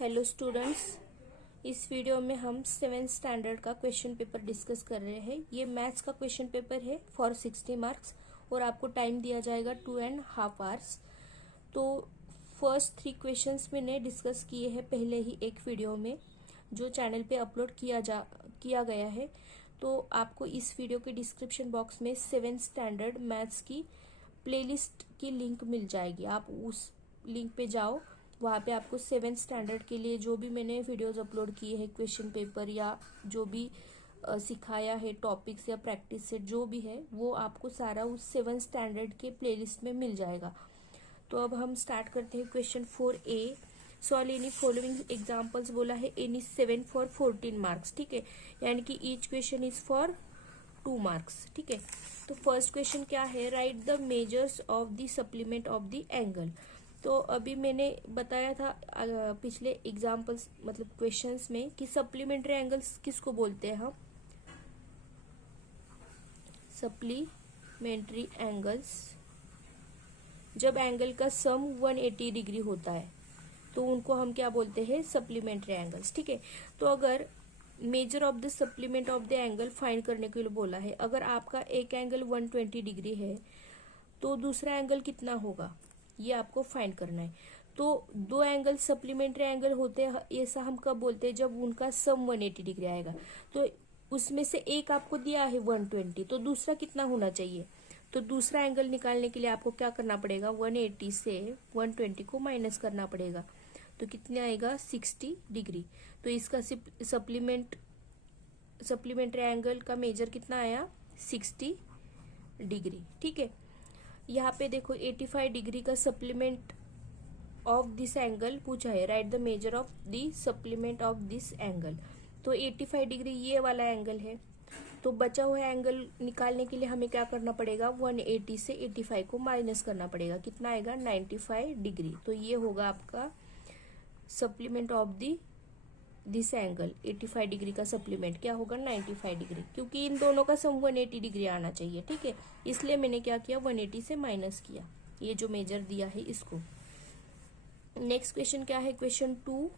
Hello students, इस video में हम 7th स्टैंडर्ड का क्वेश्चन पेपर डिस्कस कर रहे हैं। ये मैथ्स का क्वेश्चन पेपर है फॉर 60 मार्क्स और आपको टाइम दिया जाएगा 2.5 आवर्स। तो फर्स्ट 3 क्वेश्चंस मैंने डिस्कस किए हैं पहले ही एक वीडियो में जो चैनल पे अपलोड किया गया है। तो आपको इस वीडियो के डिस्क्रिप्शन बॉक्स में 7th स्टैंडर्ड मैथ्स की प्लेलिस्ट की लिंक मिल जाएगी। आप उस लिंक पे जाओ, वहाँ पे आपको 7th स्टैंडर्ड के लिए जो भी मैंने वीडियोस अपलोड किए हैं, क्वेश्चन पेपर या जो भी सिखाया है, टॉपिक्स या प्रैक्टिस सेट जो भी है, वो आपको सारा उस 7th स्टैंडर्ड के प्लेलिस्ट में मिल जाएगा। तो अब हम स्टार्ट करते हैं। Question 4A, solve any following examples बोला है। एनी 7 फॉर 14 मार्क्स, ठीक है, यानी कि each question is for 2 marks, ठीक है। तो फर्स्ट क्वेश्चन क्या है, right the measures of the supplement of the angle. तो अभी मैंने बताया था पिछले एग्जाम्पल्स मतलब क्वेश्चंस में कि सप्लीमेंट्री एंगल्स किसको बोलते हैं हम। सप्लीमेंट्री एंगल्स जब एंगल का सम 180 डिग्री होता है तो उनको हम क्या बोलते हैं, सप्लीमेंट्री एंगल्स, ठीक है। तो अगर measure of the supplement of the angle find करने के लिए बोला है, अगर आपका एक एंगल 120 डिग्री है तो दूसरा एंगल कितना होगा, ये आपको फाइंड करना है। तो दो एंगल सप्लीमेंट्री एंगल होते हैं, ऐसा हम कब बोलते हैं, जब उनका सम 180 डिग्री आएगा। तो उसमें से एक आपको दिया है 120, तो दूसरा कितना होना चाहिए। तो दूसरा एंगल निकालने के लिए आपको क्या करना पड़ेगा, 180 से 120 को माइनस करना पड़ेगा। तो कितने आएगा, 60 डिग्री। तो इसका सप्लीमेंट्री एंगल का मेजर कितना आया, 60 डिग्री, ठीक है। यहाँ पे देखो 85 डिग्री का सप्लीमेंट ऑफ दिस एंगल पूछा है, right the measure of the supplement of this angle. तो 85 डिग्री ये वाला एंगल है, तो बचा हुआ एंगल निकालने के लिए हमें क्या करना पड़ेगा, 180 से 85 को माइनस करना पड़ेगा। कितना आएगा, 95 डिग्री। तो ये होगा आपका supplement of this angle. 85 degree का सप्लीमेंट क्या होगा, 95 डिग्री, क्योंकि इन दोनों का सम 180 डिग्री आना चाहिए, ठीक है। इसलिए मैंने क्या किया, 180 से माइनस किया ये जो मेजर दिया है इसको। नेक्स्ट क्वेश्चन क्या है, question 2,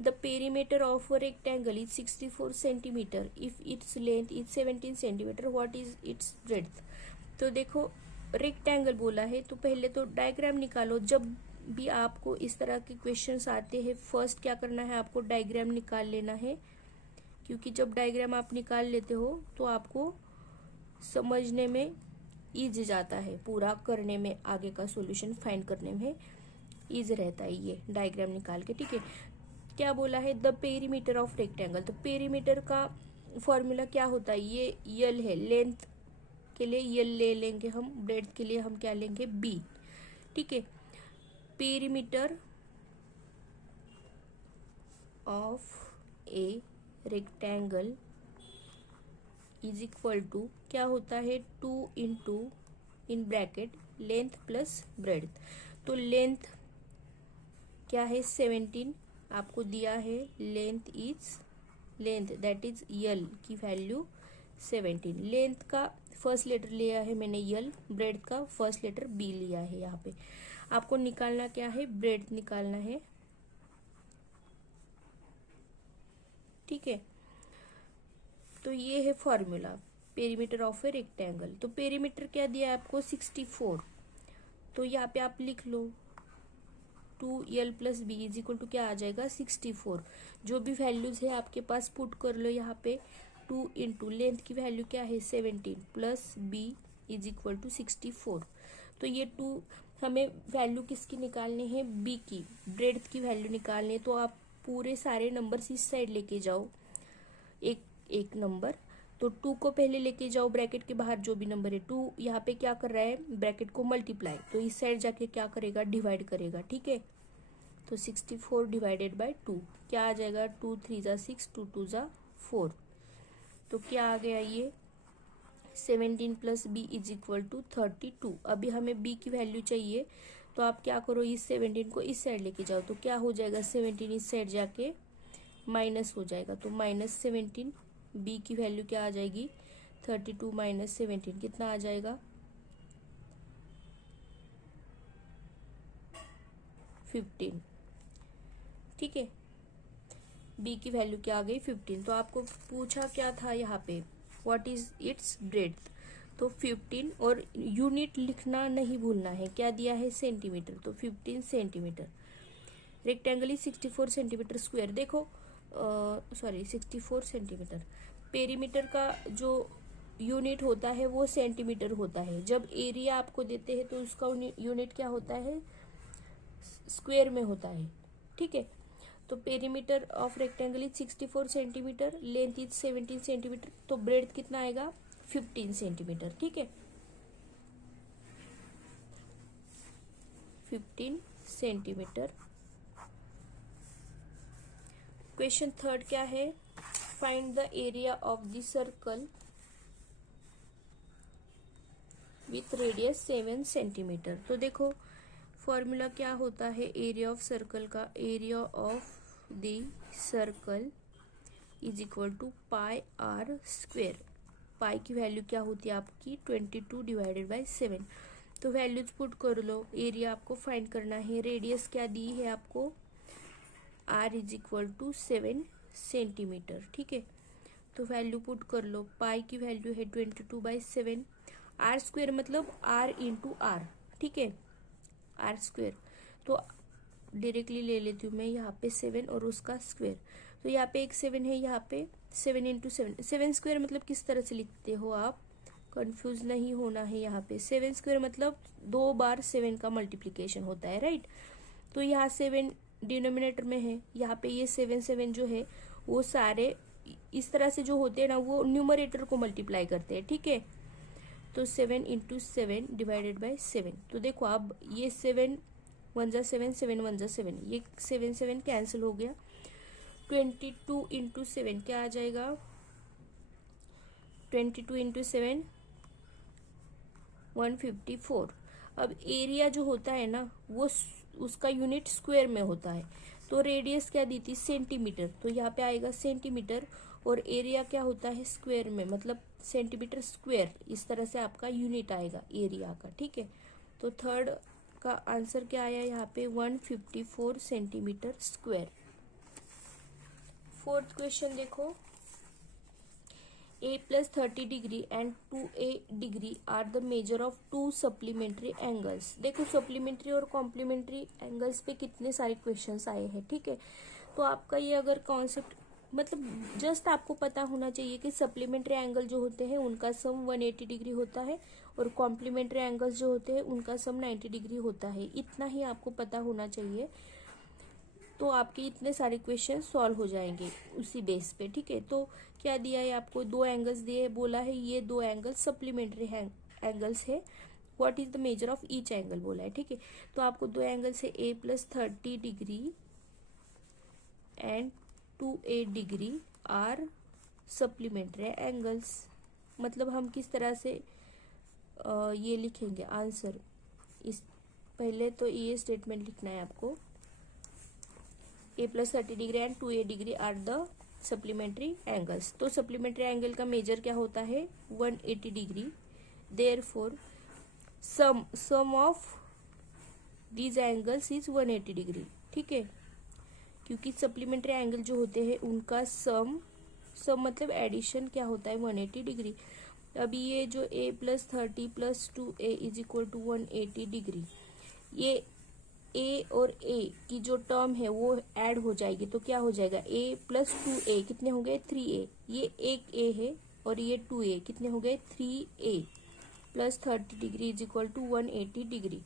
the perimeter of a rectangle is 64 centimetre if its length is 17 centimetre, what is it's breadth. तो देखो रेक्टेंगल बोला है, तो पहले तो डायग्राम निकालो। जब भी आपको इस तरह के क्वेश्चंस आते हैं, फर्स्ट क्या करना है, आपको डायग्राम निकाल लेना है, क्योंकि जब डायग्राम आप निकाल लेते हो तो आपको समझने में ईजी जाता है, पूरा करने में, आगे का सॉल्यूशन फाइंड करने में ईजी रहता है ये डायग्राम निकाल के, ठीक है। क्या बोला है, द पेरीमीटर ऑफ रेक्टेंगल। तो पेरीमीटर का फॉर्मूला क्या होता है, ये यल है, लेंथ के लिए यल ले लेंगे हम, ब्रेड्थ के लिए हम क्या लेंगे, बी, ठीक है। Perimeter of a rectangle is equal to क्या होता है, 2 into in bracket length plus breadth. तो लेंथ क्या है, 17 आपको दिया है, लेंथ दैट इज यल की वैल्यू 17। लेंथ का फर्स्ट लेटर लिया है मैंने यल, ब्रेड्थ का फर्स्ट लेटर बी लिया है। यहाँ पे आपको निकालना क्या है, ब्रेड्थ निकालना है, ठीक है। तो ये है formula perimeter of a rectangle. तो पेरीमीटर क्या दिया है आपको, 64। तो यहाँ पे आप लिख लो 2l plus b is equal to क्या आ जाएगा, 64। जो भी वैल्यूज है आपके पास पुट कर लो यहाँ पे। 2 इंटू लेंथ की वैल्यू क्या है, 17 plus b is equal to 64। तो ये 2 हमें वैल्यू किसकी निकालनी है, बी की, ब्रेड्थ की वैल्यू निकालनी है। तो आप पूरे सारे नंबर इस साइड लेके जाओ, एक एक नंबर। तो 2 को पहले लेके जाओ, ब्रैकेट के बाहर जो भी नंबर है, 2 यहाँ पे क्या कर रहा है, ब्रैकेट को मल्टीप्लाई, तो इस साइड जाके क्या करेगा, डिवाइड करेगा, ठीक है। तो 64 डिवाइडेड बाय 2 क्या आ जाएगा, 2 3 जा 6, 2 2 जा 4। तो क्या आ गया ये, 17 plus b is equal to 32। अभी हमें बी की वैल्यू चाहिए, तो आप क्या करो, इस 17 को इस साइड लेके जाओ, तो क्या हो जाएगा, 17 इस साइड जाके माइनस हो जाएगा। तो -17, बी की वैल्यू क्या आ जाएगी, 32 माइनस 17 कितना आ जाएगा, 15, ठीक है। बी की वैल्यू क्या आ गई 15। तो आपको पूछा क्या था यहाँ पे, व्हाट इज इट्स ब्रेड्थ, तो 15 और यूनिट लिखना नहीं भूलना है। क्या दिया है सेंटीमीटर, तो 15 centimetre. Rectangle is 64 centimetre square. देखो सॉरी 64 सेंटीमीटर। पेरीमीटर का जो यूनिट होता है वो सेंटीमीटर होता है। जब एरिया आपको देते हैं तो उसका यूनिट क्या होता है, स्क्वायर में होता है, ठीक है। तो perimeter of rectangle is 64 centimetre, length is 17 centimetre, तो ब्रेड्थ कितना आएगा 15 सेंटीमीटर, ठीक है, 15 सेंटीमीटर। क्वेश्चन थर्ड क्या है, find the area of the circle with radius 7 centimetre. तो देखो फॉर्मूला क्या होता है एरिया ऑफ सर्कल का, area of the circle is equal to pi r square. Pi की वैल्यू क्या होती है आपकी 22 डिवाइडेड बाई 7। तो वैल्यूज पुट कर लो, एरिया आपको फाइंड करना है, रेडियस क्या दी है आपको r is equal to 7 centimetre, ठीक है। तो वैल्यू पुट कर लो, पाई की वैल्यू है 22/7, आर स्क्वेयर मतलब आर इंटू आर, ठीक है, आर स्क्वेयर। तो डायरेक्टली ले लेती हूँ मैं यहाँ पे 7 और उसका स्क्वेयर। तो यहाँ पे एक 7 है, यहाँ पे 7 इंटू 7, 7 स्क्वेयर मतलब किस तरह से लिखते हो आप, कंफ्यूज नहीं होना है। यहाँ पे 7 स्क्वेयर मतलब 2 बार 7 का मल्टीप्लीकेशन होता है, राइट। तो यहाँ 7 डिनोमिनेटर में है, यहाँ पे ये 7 जो है वो सारे इस तरह से जो होते हैं ना वो न्यूमरेटर को मल्टीप्लाई करते हैं, ठीक है। तो 7 इंटू 7 डिवाइडेड बाई 7। तो देखो अब ये 7 1 जा 7, 7 1 जा 7, ये 7 कैंसिल हो गया। 22 इंटू 7 क्या आ जाएगा, 22 इंटू 7 154। अब एरिया जो होता है ना वो उसका यूनिट स्क्वायर में होता है। तो रेडियस क्या दी थी सेंटीमीटर, तो यहाँ पे आएगा सेंटीमीटर, और एरिया क्या होता है स्क्वायर में, मतलब सेंटीमीटर स्क्वायर, इस तरह से आपका यूनिट आएगा एरिया का, ठीक है। तो थर्ड का आंसर क्या आया यहाँ पे 154 सेंटीमीटर स्क्वायर। फोर्थ क्वेश्चन देखो, a plus 30 degree and 2a degree are the measure of two supplementary angles. देखो सप्लीमेंट्री और कॉम्प्लीमेंट्री एंगल्स पे कितने सारे क्वेश्चंस आए हैं, ठीक है। तो आपका ये अगर कॉन्सेप्ट मतलब जस्ट आपको पता होना चाहिए कि सप्लीमेंट्री एंगल जो होते हैं उनका सम 180 डिग्री होता है और कॉम्प्लीमेंट्री एंगल्स जो होते हैं उनका सम 90 डिग्री होता है। इतना ही आपको पता होना चाहिए, तो आपके इतने सारे क्वेश्चन सॉल्व हो जाएंगे उसी बेस पे, ठीक है। तो क्या दिया है आपको, 2 एंगल्स दिए, बोला है ये 2 एंगल्स सप्लीमेंट्री एंगल्स है, what is the measure of each angle बोला है, ठीक है। तो आपको 2 एंगल से a plus 30 degree and 2a degree are supplementary angles. मतलब हम किस तरह से ये लिखेंगे आंसर, इस पहले तो ये स्टेटमेंट लिखना है आपको, a plus 30 degree and 2a degree are the supplementary angles. तो सप्लीमेंट्री एंगल का मेजर क्या होता है 180 degree, therefore sum of these angles is 180 degree, ठीक है। क्योंकि सप्लीमेंट्री एंगल जो होते हैं उनका सम मतलब एडिशन क्या होता है 180 डिग्री। अभी ये जो a plus 30 plus 2a is equal to 180 degree, ये a और a की जो टर्म है वो ऐड हो जाएगी, तो क्या हो जाएगा a प्लस 2a कितने हो गए 3a, ये एक a है और ये 2a कितने हो गए 3a plus 30 degree is equal to 180 degree.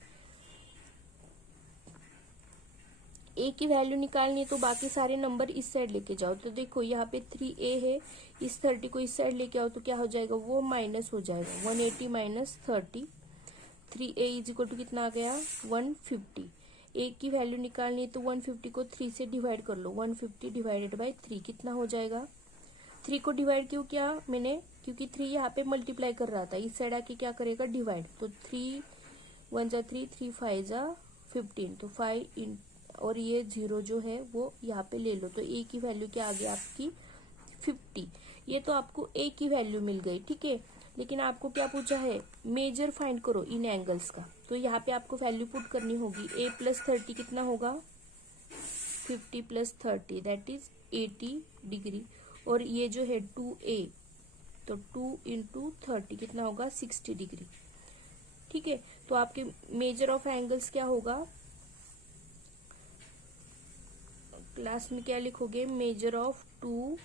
a की वैल्यू निकालनी है तो बाकी सारे नंबर इस साइड लेके जाओ। तो देखो यहाँ पे 3a है, इस 30 को इस साइड लेके आओ तो क्या हो जाएगा वो माइनस हो जाएगा, 180 minus 30, 3a is equal to कितना आ गया 150। a की वैल्यू निकालनी है तो 150 को 3 से डिवाइड कर लो, 150 डिवाइडेड बाई 3 कितना हो जाएगा। 3 को डिवाइड क्यों किया मैंने, क्योंकि 3 यहाँ पे मल्टीप्लाई कर रहा था, इस साइड आके क्या करेगा डिवाइड। तो 3 1 जा 3, 3 5 जा 15, तो 5 और ये 0 जो है वो यहाँ पे ले लो। तो a की वैल्यू क्या आ गई आपकी 50। ये तो आपको a की वैल्यू मिल गई, ठीक है। लेकिन आपको क्या पूछा है मेजर फाइंड करो इन एंगल्स का, तो यहाँ पे आपको वैल्यू पुट करनी होगी। a प्लस 30 कितना होगा 50 प्लस 30 दैट इज 80 डिग्री, और ये जो है 2a, तो 2 इंटू 30 कितना होगा 60 डिग्री। ठीक है, तो आपके मेजर ऑफ एंगल्स क्या होगा, क्लास में क्या लिखोगे, measure of 2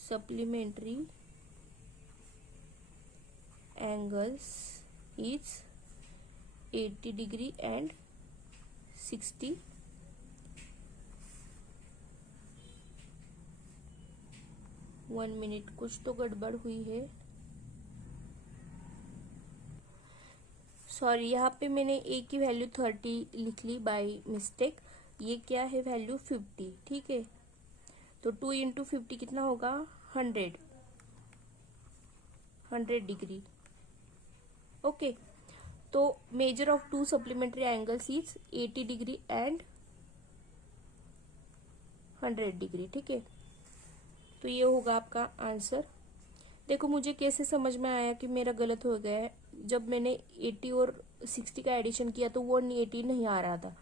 supplementary angles is 80 degree and 60। One minute, कुछ तो गड़बड़ हुई है, सॉरी, यहाँ पे मैंने ए की वैल्यू 30 लिख ली बाय मिस्टेक, ये क्या है वैल्यू 50। ठीक है, तो 2 इंटू 50 कितना होगा 100 डिग्री। ओके, तो measure of 2 supplementary angles is 80 degree and 100 degree. ठीक है, तो ये होगा आपका आंसर। देखो मुझे कैसे समझ में आया कि मेरा गलत हो गया है, जब मैंने 80 और 60 का एडिशन किया तो 180 नहीं आ रहा था।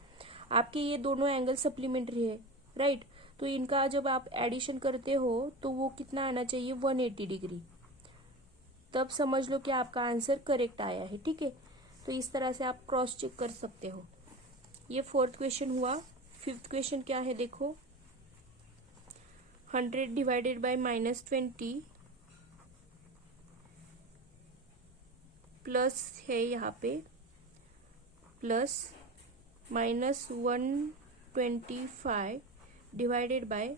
आपके ये दोनों एंगल सप्लीमेंट्री है, राइट, तो इनका जब आप एडिशन करते हो तो वो कितना आना चाहिए 180 डिग्री, तब समझ लो कि आपका आंसर करेक्ट आया है। ठीक है, तो इस तरह से आप क्रॉस चेक कर सकते हो। ये 4th क्वेश्चन हुआ। 5th क्वेश्चन क्या है देखो, 100 डिवाइडेड बाय -20 प्लस है यहाँ पे प्लस -125 डिवाइडेड बाय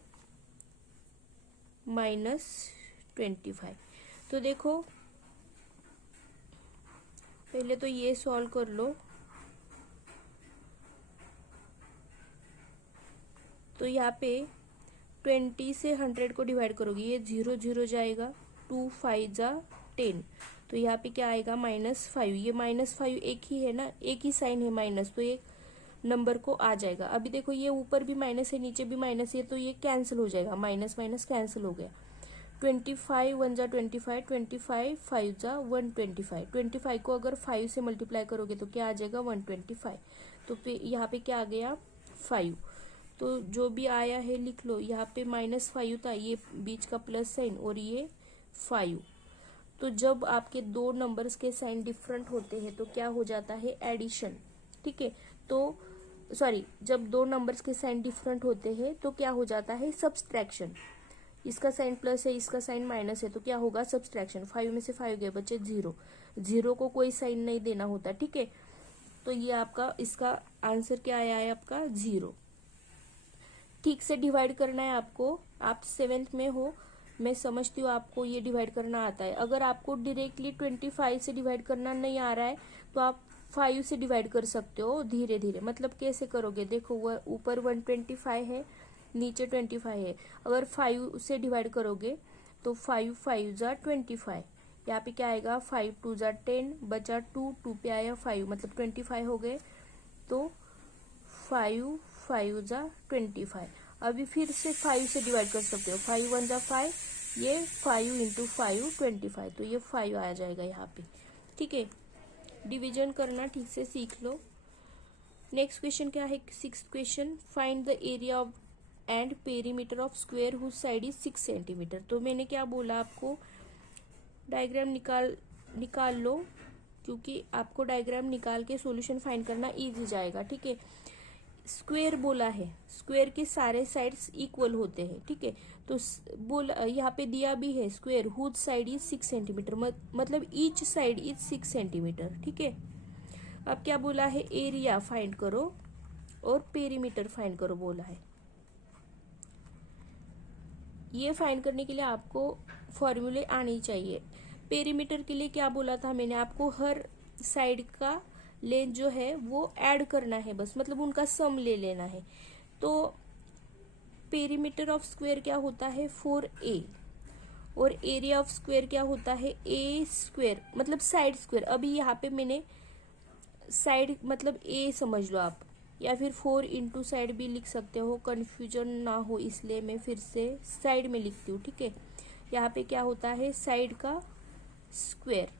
-25। तो देखो पहले तो ये सॉल्व कर लो, तो यहाँ पे 20 से 100 को डिवाइड करोगे, ये 0 0 जाएगा, 2 5 जा 10, तो यहाँ पे क्या आएगा -5। ये -5 एक ही है ना, एक ही साइन है माइनस, तो एक नंबर को आ जाएगा। अभी देखो ये ऊपर भी माइनस है नीचे भी माइनस है, तो ये कैंसिल हो जाएगा, माइनस माइनस कैंसिल हो गया। 25 1 जा 25, 25 5 जा 125, 25 को अगर 5 से मल्टीप्लाई करोगे तो क्या आ जाएगा 125, तो यहाँ पे क्या आ गया 5। तो जो भी आया है लिख लो, यहाँ पे -5 था, ये बीच का प्लस साइन और ये 5। तो जब आपके दो नंबर्स के साइन डिफरेंट होते हैं तो क्या हो जाता है एडिशन। ठीक है, तो सॉरी, जब दो नंबर्स के साइन डिफरेंट होते हैं तो क्या हो जाता है सब्सट्रैक्शन। इसका साइन प्लस है, इसका साइन माइनस है, तो क्या होगा सब्सट्रैक्शन। 5 में से 5 गए, बचे 0, 0 को कोई साइन नहीं देना होता। ठीक है, तो ये आपका इसका आंसर क्या आया है आपका 0। ठीक से डिवाइड करना है आपको, आप 7th में हो, मैं समझती हूँ आपको ये डिवाइड करना आता है। अगर आपको डायरेक्टली 25 से डिवाइड करना नहीं आ रहा है तो आप 5 से डिवाइड कर सकते हो धीरे धीरे। मतलब कैसे करोगे, देखो वो ऊपर 125 है, नीचे 25 है, अगर 5 से डिवाइड करोगे तो 5 5 जा 25, यहाँ पे क्या आएगा 5 2 जा 10, बचा 2, 2 पे आया 5, मतलब 25 हो गए, तो 5 5 जा 25। अभी फिर से 5 से डिवाइड कर सकते हो, 5 1 जा 5, ये 5 इंटू 5 25, तो ये 5 आ जाएगा यहाँ पे। ठीक है, डिवीजन करना ठीक से सीख लो। नेक्स्ट क्वेश्चन क्या है, 6th question, find the area of and perimeter of square whose side is 6 centimetre. तो मैंने क्या बोला आपको, डायग्राम निकाल लो, क्योंकि आपको डायग्राम निकाल के सॉल्यूशन फाइंड करना इजी जाएगा। ठीक है, स्क्वायर बोला है, स्क्वायर के सारे साइड्स इक्वल होते हैं। ठीक है, तो बोला यहाँ पे दिया भी है square whose side is 6 centimetre, मतलब ईच साइड इज 6 सेंटीमीटर। ठीक है, अब क्या बोला है, एरिया फाइंड करो और पेरीमीटर फाइंड करो बोला है। ये फाइंड करने के लिए आपको फॉर्मूले आनी चाहिए। पेरीमीटर के लिए क्या बोला था मैंने आपको, हर साइड का लेंथ जो है वो ऐड करना है बस, मतलब उनका सम ले लेना है। तो पेरीमीटर ऑफ स्क्वायर क्या होता है 4a, और एरिया ऑफ स्क्वायर क्या होता है a स्क्वायर, मतलब साइड स्क्वायर। अभी यहाँ पे मैंने साइड मतलब a समझ लो आप, या फिर 4 इंटू साइड भी लिख सकते हो, कंफ्यूजन ना हो इसलिए मैं फिर से साइड में लिखती हूँ। ठीक है, यहाँ पे क्या होता है साइड का स्क्वायर,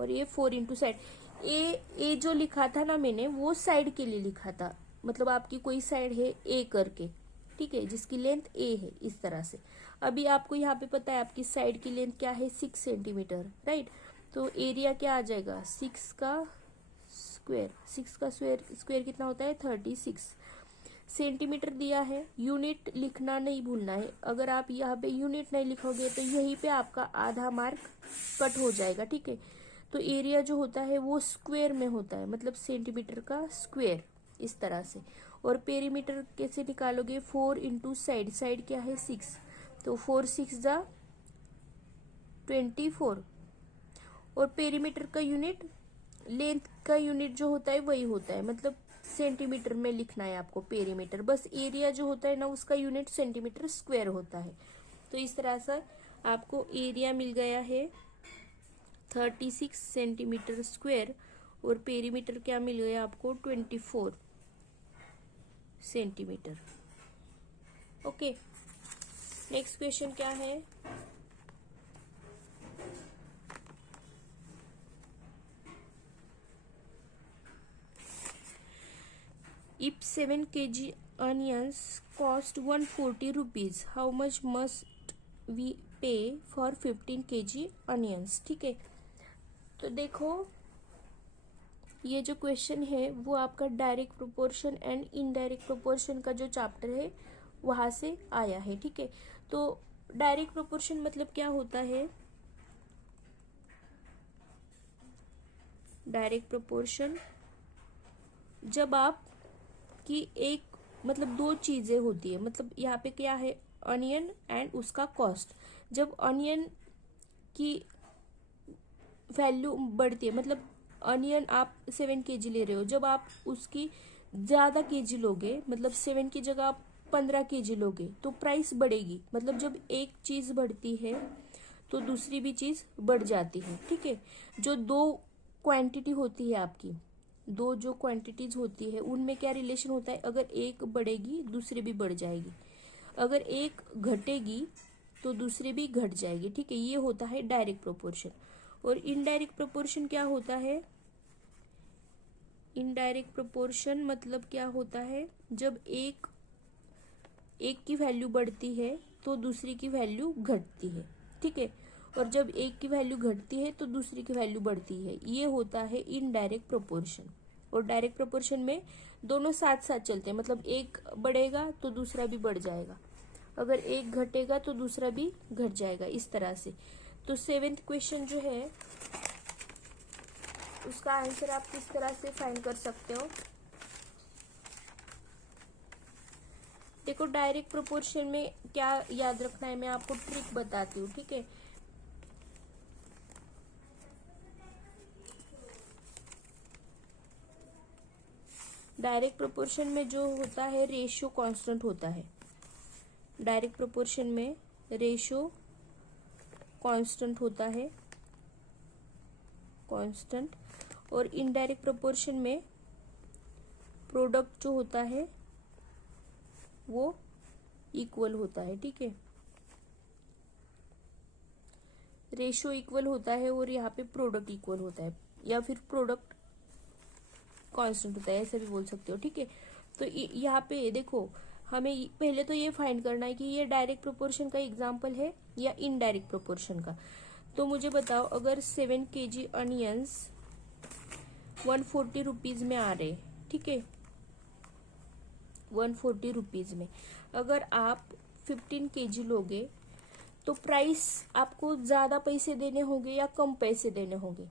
और ये 4 इंटू साइड। ए जो लिखा था ना मैंने वो साइड के लिए लिखा था, मतलब आपकी कोई साइड है ए करके, ठीक है, जिसकी लेंथ ए है, इस तरह से। अभी आपको यहाँ पे पता है आपकी साइड की लेंथ क्या है, 6 सेंटीमीटर, राइट। तो एरिया क्या आ जाएगा, 6 का स्क्वायर, 6 का स्क्वायर कितना होता है, 36 सेंटीमीटर दिया है। यूनिट लिखना नहीं भूलना है, अगर आप यहाँ पे यूनिट नहीं लिखोगे तो यहीं पे आपका आधा मार्क कट हो जाएगा, ठीक है। तो एरिया जो होता है वो स्क्वायर में होता है, मतलब सेंटीमीटर का स्क्वायर, इस तरह से। और पेरीमीटर कैसे निकालोगे, 4 इंटू साइड, साइड क्या है 6, तो 4 6 जा 24। और पेरीमीटर का यूनिट, लेंथ का यूनिट जो होता है वही होता है, मतलब सेंटीमीटर में लिखना है आपको पेरीमीटर, बस एरिया जो होता है ना उसका यूनिट सेंटीमीटर स्क्वायर होता है। तो इस तरह से आपको एरिया मिल गया है 36 सेंटीमीटर स्क्वायर, और पेरीमीटर क्या मिल गया आपको, 24 सेंटीमीटर। ओके, नेक्स्ट क्वेश्चन क्या है, if 7 kg onions cost 140 rupees, how much must we pay for 15 kg onions? ठीक है, तो देखो ये जो क्वेश्चन है वो आपका direct proportion and indirect proportion का जो चैप्टर है वहां से आया है, ठीक है। तो डायरेक्ट प्रोपोर्शन मतलब क्या होता है, डायरेक्ट प्रोपोर्शन जब आप कि एक, मतलब दो चीजें होती है, मतलब यहाँ पे क्या है, अनियन एंड उसका कॉस्ट। जब अनियन की वैल्यू बढ़ती है, मतलब अनियन आप 7 केजी ले रहे हो, जब आप उसकी ज्यादा केजी लोगे, मतलब 7 की जगह आप 15 केजी लोगे तो प्राइस बढ़ेगी। मतलब जब एक चीज बढ़ती है तो दूसरी भी चीज बढ़ जाती है, ठीक है। जो दो क्वांटिटी होती है आपकी, दो जो क्वांटिटीज होती है उनमें क्या रिलेशन होता है, अगर एक बढ़ेगी दूसरी भी बढ़ जाएगी, अगर एक घटेगी तो दूसरी भी घट जाएगी, ठीक है। ये होता है डायरेक्ट प्रोपोर्शन। और इनडायरेक्ट प्रोपोर्शन क्या होता है, इनडायरेक्ट प्रोपोर्शन मतलब क्या होता है, जब एक की वैल्यू बढ़ती है तो दूसरी की वैल्यू घटती है, ठीक है। और जब एक की वैल्यू घटती है तो दूसरी की वैल्यू बढ़ती है, ये होता है इनडायरेक्ट प्रोपोर्शन। और डायरेक्ट प्रोपोर्शन में दोनों साथ साथ चलते हैं, मतलब एक बढ़ेगा तो दूसरा भी बढ़ जाएगा, अगर एक घटेगा तो दूसरा भी घट जाएगा, इस तरह से। तो 7th क्वेश्चन जो है उसका आंसर आप किस तरह से फाइंड कर सकते हो, देखो डायरेक्ट प्रोपोर्शन में क्या याद रखना है, मैं आपको ट्रिक बताती हूँ, ठीक है। डायरेक्ट प्रोपोर्शन में जो होता है रेशियो कांस्टेंट होता है, डायरेक्ट प्रोपोर्शन में रेशियो कांस्टेंट होता है, कांस्टेंट। और इनडायरेक्ट प्रोपोर्शन में प्रोडक्ट जो होता है वो इक्वल होता है, ठीक है। रेशियो इक्वल होता है और यहाँ पे प्रोडक्ट इक्वल होता है, या फिर प्रोडक्ट कांस्टेंट होता है, ऐसे भी बोल सकते हो, ठीक है। तो यहाँ पे देखो हमें पहले तो ये फाइंड करना है कि ये डायरेक्ट प्रोपोर्शन का एग्जाम्पल है या इनडायरेक्ट प्रोपोर्शन का। तो मुझे बताओ, अगर 7 kg अनियंस 140 रुपीज में आ रहे, ठीक है, 140 रुपीज में, अगर आप 15 kg लोगे तो प्राइस आपको ज्यादा पैसे देने होंगे या कम पैसे देने होंगे।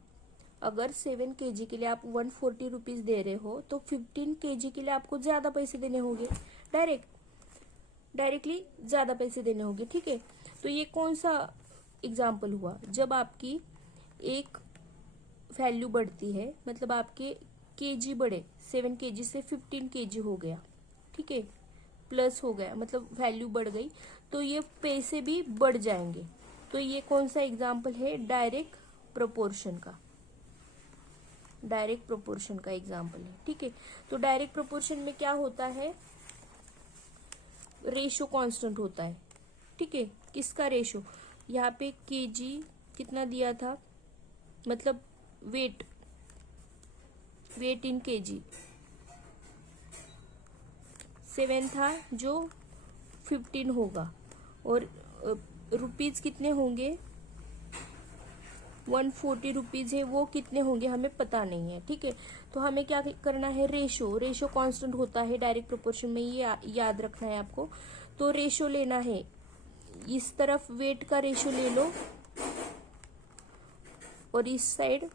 अगर 7 kg के लिए आप 140 रुपीज दे रहे हो तो 15 kg के लिए आपको ज्यादा पैसे देने होंगे, डायरेक्टली ज्यादा पैसे देने होंगे, ठीक है। तो ये कौन सा एग्जाम्पल हुआ, जब आपकी एक वैल्यू बढ़ती है, मतलब आपके केजी बढ़े, 7 kg से 15 kg हो गया, ठीक है, प्लस हो गया, मतलब वैल्यू बढ़ गई, तो ये पैसे भी बढ़ जाएंगे। तो ये कौन सा एग्जाम्पल है, डायरेक्ट प्रोपोर्शन का, डायरेक्ट प्रोपोर्शन का एग्जाम्पल है, ठीक है। तो डायरेक्ट प्रोपोर्शन में क्या होता है, रेशो कांस्टेंट होता है, ठीक है। किसका रेशो, यहाँ पे केजी कितना दिया था, मतलब वेट इन केजी, 7 था जो 15 होगा, और रुपीज़ कितने होंगे, 140 रुपीज़ है, वो कितने होंगे हमें पता नहीं है। ठीक है, तो हमें क्या करना है, रेशो कांस्टेंट होता है डायरेक्ट प्रोपोर्शन में, ये याद रखना है आपको। तो रेशो लेना है, इस तरफ वेट का रेशो ले लो और इस साइड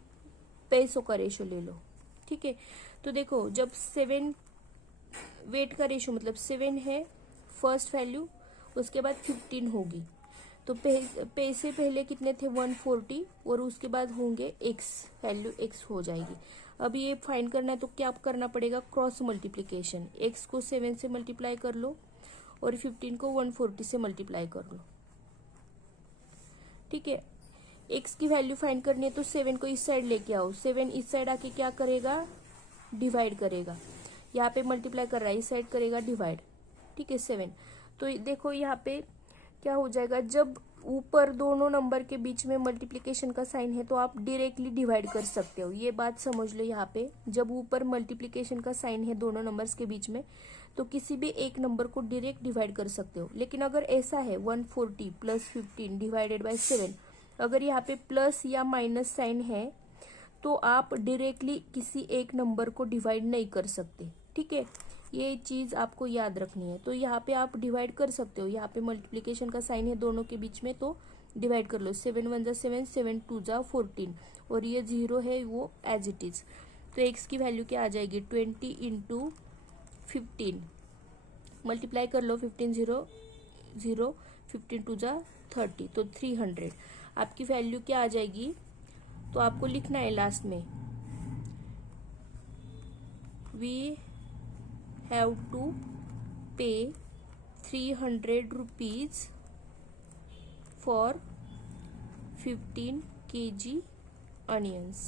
पैसों का रेशो ले लो। ठीक है, तो देखो जब 7 वेट का रेशो मतलब 7 है फर्स्ट वैल्यू, उसके बाद 15 होगी, तो पैसे पहले कितने थे 140, और उसके बाद होंगे x, वैल्यू x हो जाएगी। अब ये फाइंड करना है तो क्या करना पड़ेगा, क्रॉस मल्टीप्लिकेशन, x को 7 से मल्टीप्लाई कर लो और 15 को 140 से मल्टीप्लाई कर लो। ठीक है, x की वैल्यू फाइंड करनी है तो 7 को इस साइड लेके आओ, 7 इस साइड आके क्या करेगा, डिवाइड करेगा। यहाँ पे मल्टीप्लाई कर रहा है, इस साइड करेगा डिवाइड। ठीक है, 7, तो देखो यहाँ पे क्या हो जाएगा, जब ऊपर दोनों नंबर के बीच में मल्टीप्लिकेशन का साइन है तो आप डायरेक्टली डिवाइड कर सकते हो, ये बात समझ लो। यहाँ पे जब ऊपर मल्टीप्लिकेशन का साइन है दोनों नंबर्स के बीच में, तो किसी भी एक नंबर को डायरेक्ट डिवाइड कर सकते हो। लेकिन अगर ऐसा है 140 प्लस 15 डिवाइडेड बाय 7, अगर यहाँ पे प्लस या माइनस साइन है तो आप डायरेक्टली किसी एक नंबर को डिवाइड नहीं कर सकते। ठीक है, ये चीज आपको याद रखनी है। तो यहाँ पे आप डिवाइड कर सकते हो, यहाँ पे मल्टीप्लिकेशन का साइन है दोनों के बीच में, तो डिवाइड कर लो, 7 1 जा 7, 7 2 जा 14, और ये 0 है वो एज इट इज। तो x की वैल्यू क्या आ जाएगी, 20 इंटू 15, मल्टीप्लाई कर लो, 15 0 0, 15 2 जा 30, तो 300 आपकी वैल्यू क्या आ जाएगी। तो आपको लिखना है लास्ट में, we have to pay 300 rupees for 15 kg onions।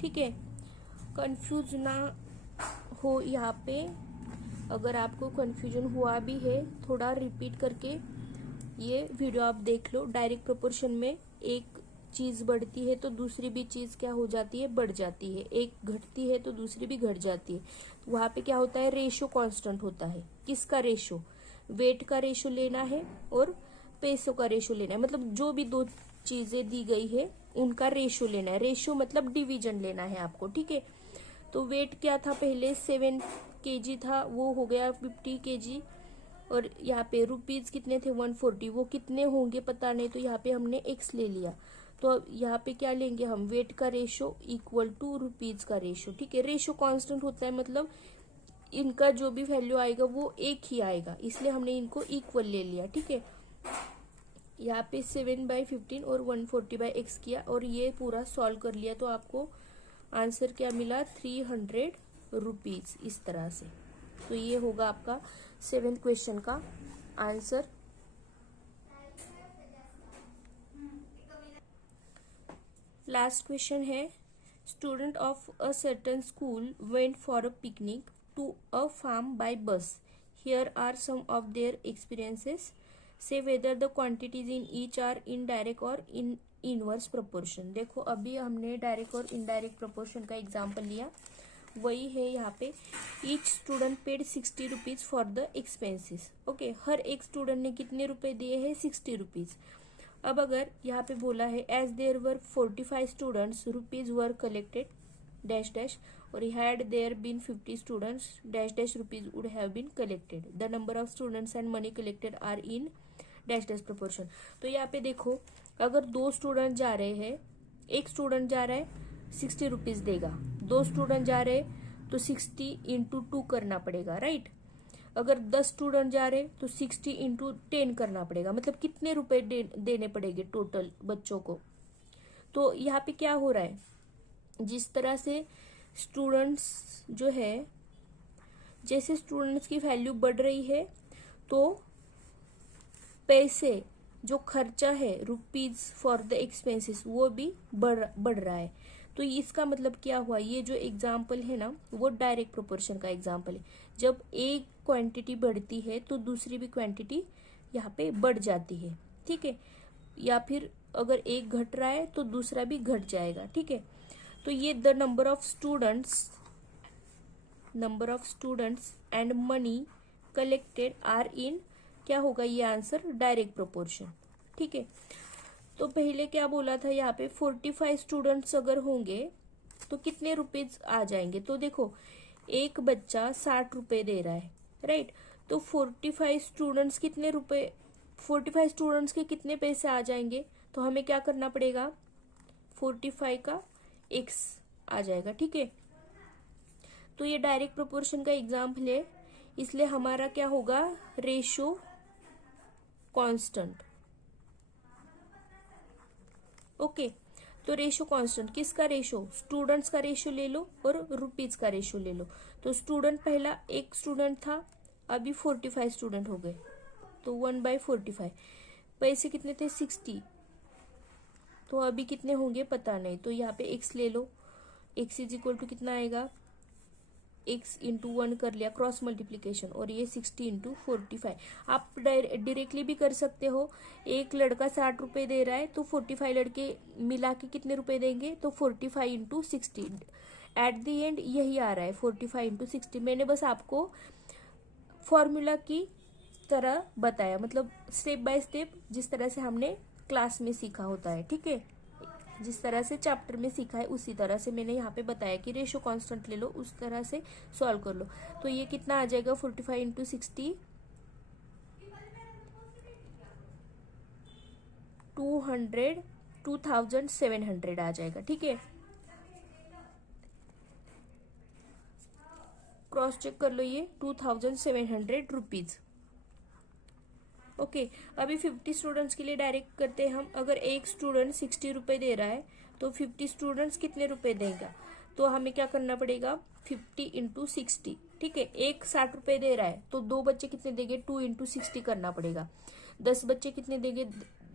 ठीक है, कंफ्यूज ना हो यहाँ पे, अगर आपको कंफ्यूजन हुआ भी है थोड़ा रिपीट करके ये वीडियो आप देख लो। डायरेक्ट प्रोपोर्शन में एक चीज बढ़ती है तो दूसरी भी चीज क्या हो जाती है, बढ़ जाती है, एक घटती है तो दूसरी भी घट जाती है। वहां पे क्या होता है, रेशो कांस्टेंट होता है। किसका रेशो, वेट का रेशो लेना है और पैसों का रेशो लेना है, मतलब जो भी दो चीजें दी गई है उनका रेशो लेना है। रेशो मतलब डिवीजन लेना है आपको। ठीक है, तो वेट क्या था पहले 7 kg था, वो हो गया 50 kg, और यहाँ पे रुपीज कितने थे 140, वो कितने होंगे पता नहीं, तो यहाँ पे हमने x ले लिया। तो अब यहाँ पे क्या लेंगे हम, वेट का रेशो इक्वल टू रुपीज का रेशो। ठीक है, रेशो कांस्टेंट होता है, मतलब इनका जो भी वैल्यू आएगा वो एक ही आएगा, इसलिए हमने इनको इक्वल ले लिया। ठीक है, यहाँ पे 7/15 और 140/x किया और ये पूरा सॉल्व कर लिया, तो आपको आंसर क्या मिला, 300 रुपीज, इस तरह से। तो ये होगा आपका 7th क्वेश्चन का आंसर। लास्ट क्वेश्चन है, student of a certain school went for a picnic to a farm by bus. Here are some of their experiences, say whether the quantities in each are in direct और in inverse proportion. देखो अभी हमने direct और indirect proportion का example लिया, वही है यहाँ पे। Each student paid 60 rupees for the expenses. Okay, हर एक स्टूडेंट ने कितने रुपए दिए हैं, 60 रुपीज। अब अगर यहाँ पे बोला है as there were 45 students rupees were collected dash dash, और had there been 50 students dash dash rupees would have been collected. The number of students and money collected are in dash dash proportion. तो यहाँ पे देखो, अगर 2 student जा रहे हैं, एक स्टूडेंट जा रहा है 60 रुपीज देगा, 2 स्टूडेंट जा रहे तो 60 इंटू 2 करना पड़ेगा, राइट। अगर 10 स्टूडेंट जा रहे तो 60 इंटू 10 करना पड़ेगा, मतलब कितने रुपए देने पड़ेंगे टोटल बच्चों को। तो यहाँ पे क्या हो रहा है, जिस तरह से स्टूडेंट्स जो है, जैसे स्टूडेंट्स की वैल्यू बढ़ रही है तो पैसे जो खर्चा है रुपीज फॉर द एक्सपेंसेस वो भी बढ़ रहा है। तो इसका मतलब क्या हुआ, ये जो एग्जाम्पल है ना वो डायरेक्ट प्रोपोर्शन का एग्जाम्पल है। जब एक क्वांटिटी बढ़ती है तो दूसरी भी क्वांटिटी यहाँ पे बढ़ जाती है। ठीक है, या फिर अगर एक घट रहा है तो दूसरा भी घट जाएगा। ठीक है, तो ये the number of students number of students and money collected are in, क्या होगा ये आंसर, डायरेक्ट प्रोपोर्शन। ठीक है, तो पहले क्या बोला था यहाँ पे 45 स्टूडेंट्स अगर होंगे तो कितने रुपीज आ जाएंगे। तो देखो एक बच्चा 60 रुपए दे रहा है, राइट, तो 45 स्टूडेंट्स कितने रुपए, 45 स्टूडेंट्स के कितने पैसे आ जाएंगे। तो हमें क्या करना पड़ेगा, 45 का x आ जाएगा। ठीक है, तो ये डायरेक्ट प्रोपोर्शन का एग्जाम्पल है, इसलिए हमारा क्या होगा, रेशो कांस्टेंट। ओके, तो रेशो कांस्टेंट, किसका रेशो, स्टूडेंट्स का रेशो ले लो और रुपीज का रेशो ले लो। तो स्टूडेंट पहला एक स्टूडेंट था, अभी 45 स्टूडेंट हो गए, तो 1/45। पैसे कितने थे, 60, तो अभी कितने होंगे पता नहीं, तो यहाँ पे x ले लो, x इज इक्वल टू कितना आएगा, x इंटू 1 कर लिया क्रॉस मल्टीप्लीकेशन, और ये 60 इंटू 45। आप डायरेक्टली भी कर सकते हो, एक लड़का 60 रुपए दे रहा है तो 45 लड़के मिला के कितने रुपए देंगे, तो 45 इंटू 60, एट द एंड यही आ रहा है 45 इंटू 60। मैंने बस आपको फॉर्मूला की तरह बताया, मतलब स्टेप बाय स्टेप जिस तरह से हमने क्लास में सीखा होता है। ठीक है, जिस तरह से चैप्टर में सीखा है उसी तरह से मैंने यहाँ पे बताया कि रेशो कांस्टेंट ले लो, उस तरह से सॉल्व कर लो। तो ये कितना आ जाएगा, 45 इंटू 60, 2700 आ जाएगा। ठीक है, क्रॉस चेक कर लो, ये 2700 रुपीज। ओके, अभी 50 स्टूडेंट्स के लिए डायरेक्ट करते हैं हम। अगर एक स्टूडेंट 60 रुपए दे रहा है तो 50 स्टूडेंट्स कितने रुपए देगा, तो हमें क्या करना पड़ेगा, 50 इंटू 60। ठीक है, एक 60 रुपए दे रहा है तो दो बच्चे कितने देंगे, 2 इंटू 60 करना पड़ेगा। 10 बच्चे कितने देंगे,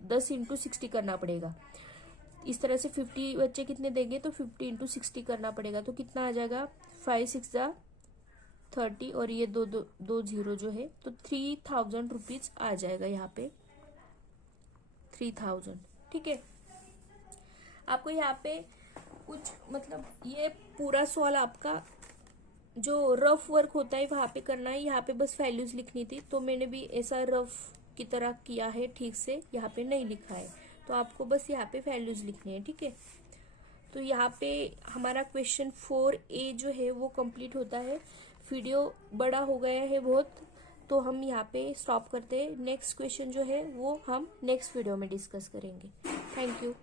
10 इंटू 60 करना पड़ेगा। इस तरह से 50 बच्चे कितने देंगे, तो 50 इंटू 60 करना पड़ेगा। तो कितना आ जाएगा, 5 6 30, और ये दो जीरो जो है, तो 3000 रुपीज आ जाएगा यहाँ पे, 3000। ठीक है, आपको यहाँ पे कुछ मतलब ये पूरा सवाल आपका जो रफ वर्क होता है वहां पे करना है, यहाँ पे बस वैल्यूज लिखनी थी, तो मैंने भी ऐसा रफ की तरह किया है, ठीक से यहाँ पे नहीं लिखा है, तो आपको बस यहाँ पे वैल्यूज लिखनी है। ठीक है, तो यहाँ पे हमारा क्वेश्चन 4A जो है वो कंप्लीट होता है। वीडियो बड़ा हो गया है बहुत, तो हम यहाँ पे स्टॉप करते हैं। नेक्स्ट क्वेश्चन जो है वो हम नेक्स्ट वीडियो में डिस्कस करेंगे। Thank you.